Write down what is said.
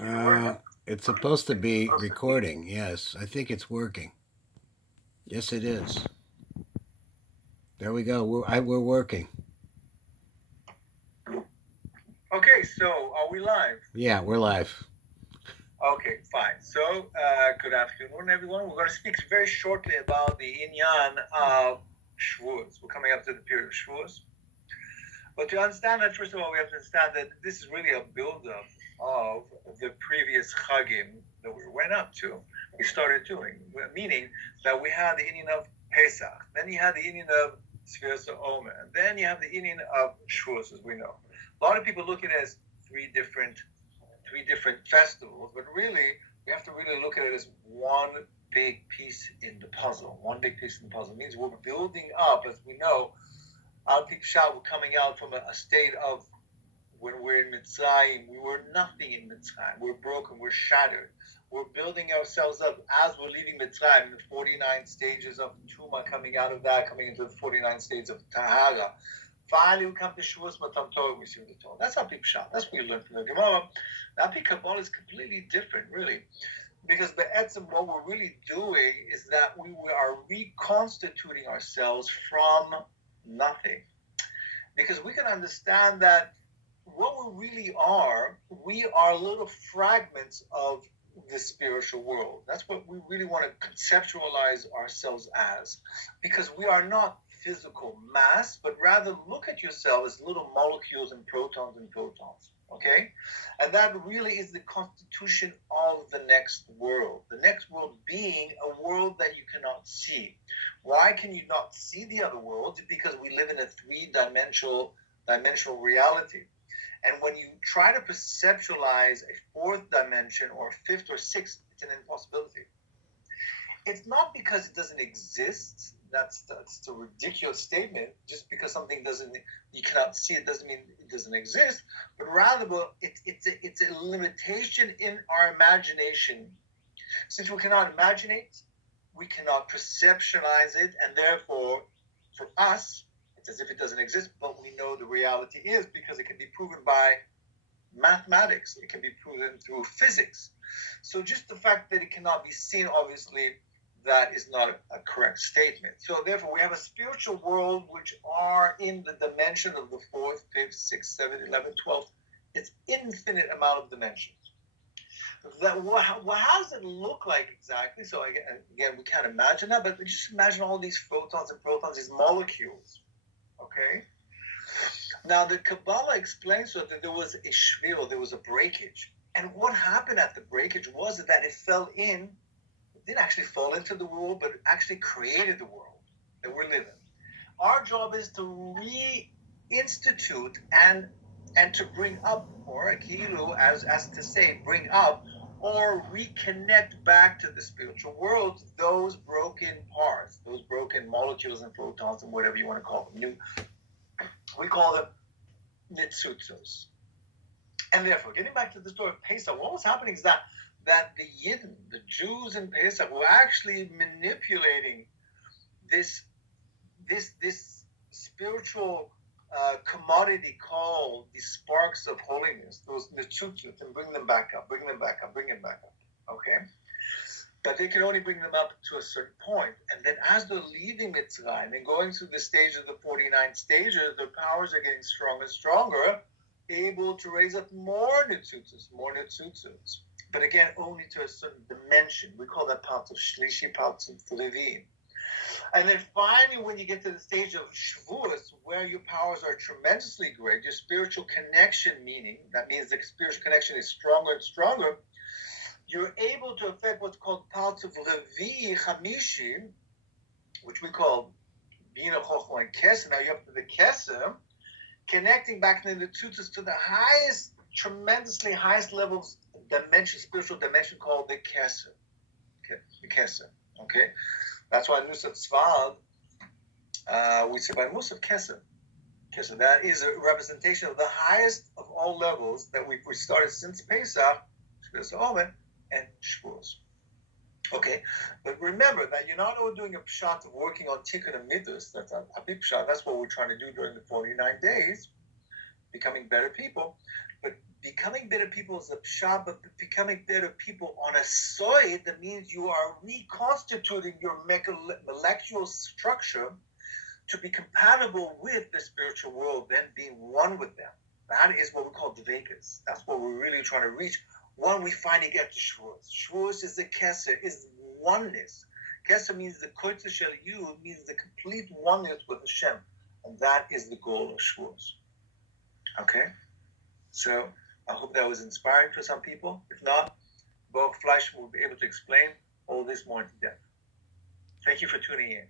It's supposed to be recording. Yes, I think it's working. Yes, it is. There we go. We're working. Okay, so are we live? Yeah, we're live. Okay, fine. So, good afternoon, everyone. We're going to speak very shortly about the inyan of Shavuos. We're coming up to the period of Shavuos. But to understand that, first of all, we have to understand that this is really a build-up of the previous Chagim that we went up to. We started doing, meaning that we had the inyan of Pesach, then you had the inyan of Sfiras Omer, and then you have the inyan of Shavuos, as we know. A lot of people look at it as three different festivals, but really we have to really look at it as one big piece in the puzzle. One big piece in the puzzle. It means we're building up, as we know, our Pip Shah, we're coming out from a state of when we're in Mitzrayim, we were nothing in Mitzrayim. We're broken, we're shattered. We're building ourselves up as we're leaving Mitzrayim in the 49 stages of Tuma, coming out of that, coming into the 49 stages of Tahara. Finally, we come to Shavuos Matan Torah, we receive the Torah. That's our Pip Shah. That's what we learned from the Gemara. Now, Pip Kabbalah is completely different, really. Because what we're really doing is that we are reconstituting ourselves from nothing. Because we can understand that what we are little fragments of the spiritual world. That's what we really want to conceptualize ourselves as. Because we are not physical mass, but rather look at yourself as little molecules and protons and photons. Okay? And that really is the constitution of the next world. The next world being a world that you cannot see. Why can you not see the other worlds? Because we live in a three-dimensional reality. And when you try to conceptualize a fourth dimension or fifth or sixth, it's an impossibility. It's not because it doesn't exist. That's a ridiculous statement. Just because something you cannot see it doesn't mean it doesn't exist. But rather, it's a limitation in our imagination. Since we cannot imagine it, we cannot perceptualize it, and therefore, for us, it's as if it doesn't exist, but we know the reality is because it can be proven by mathematics. It can be proven through physics. So just the fact that it cannot be seen, obviously, that is not a correct statement. So therefore, we have a spiritual world which are in the dimension of the 4th, 5th, 6th, 7th, 11th, 12th. It's infinite amount of dimensions. How does it look like exactly? So again, we can't imagine that, but just imagine all these photons and protons, these molecules. Okay? Now, the Kabbalah explains so that there was a Shevuot, there was a breakage. And what happened at the breakage was that it fell in. It didn't actually fall into the world, but it actually created the world that we're living. Our job is to reinstitute and to bring up, or akilu, as to say, bring up, or reconnect back to the spiritual world those broken parts, those broken molecules and photons and whatever you want to call them. We call them nitzutzos. And therefore, getting back to the story of Pesach, what was happening is that the Yidden, the Jews in Pesach, were actually manipulating this spiritual commodity called the sparks of holiness, those nitzutzot, and bring them back up. Okay? But they can only bring them up to a certain point. And then as they're leaving Mitzrayim and going through the stage of the 49 stages, their powers are getting stronger and stronger, able to raise up more nitzutzos. But again, only to a certain dimension. We call that parts of Shlishi, parts of Levim. And then finally, when you get to the stage of Shavuos, where your powers are tremendously great, your spiritual connection, meaning, that means the spiritual connection is stronger and stronger, you're able to affect what's called parts of Levi Chamishim, which we call Bina, Chochma, and Kesem. Now you're up to the Kesem, connecting back into the Tzutzos to the highest, tremendously highest levels, spiritual dimension called the Kesem. Okay, the Kesem. Okay? That's why Nusaf Tzvad, we say by Musaf Kesem. Kesem. That is a representation of the highest of all levels that we started since Pesach, Sfiras Omer, and Shavuos. Okay, but remember that you're not only doing a pshat of working on tikkun and midos, that's a big pshat, that's what we're trying to do during the 49 days, becoming better people, but becoming better people is a pshat, but becoming better people on a soid, that means you are reconstituting your molecular structure to be compatible with the spiritual world, then being one with them. That is what we call dvekas. That's what we're really trying to reach when we finally get to Shavuos. Shavuos is the keser, is oneness. Keser means the koitza shel yud, means the complete oneness with Hashem. And that is the goal of Shavuos. Okay? So I hope that was inspiring for some people. If not, Bo Fleisch will be able to explain all this more into depth. Thank you for tuning in.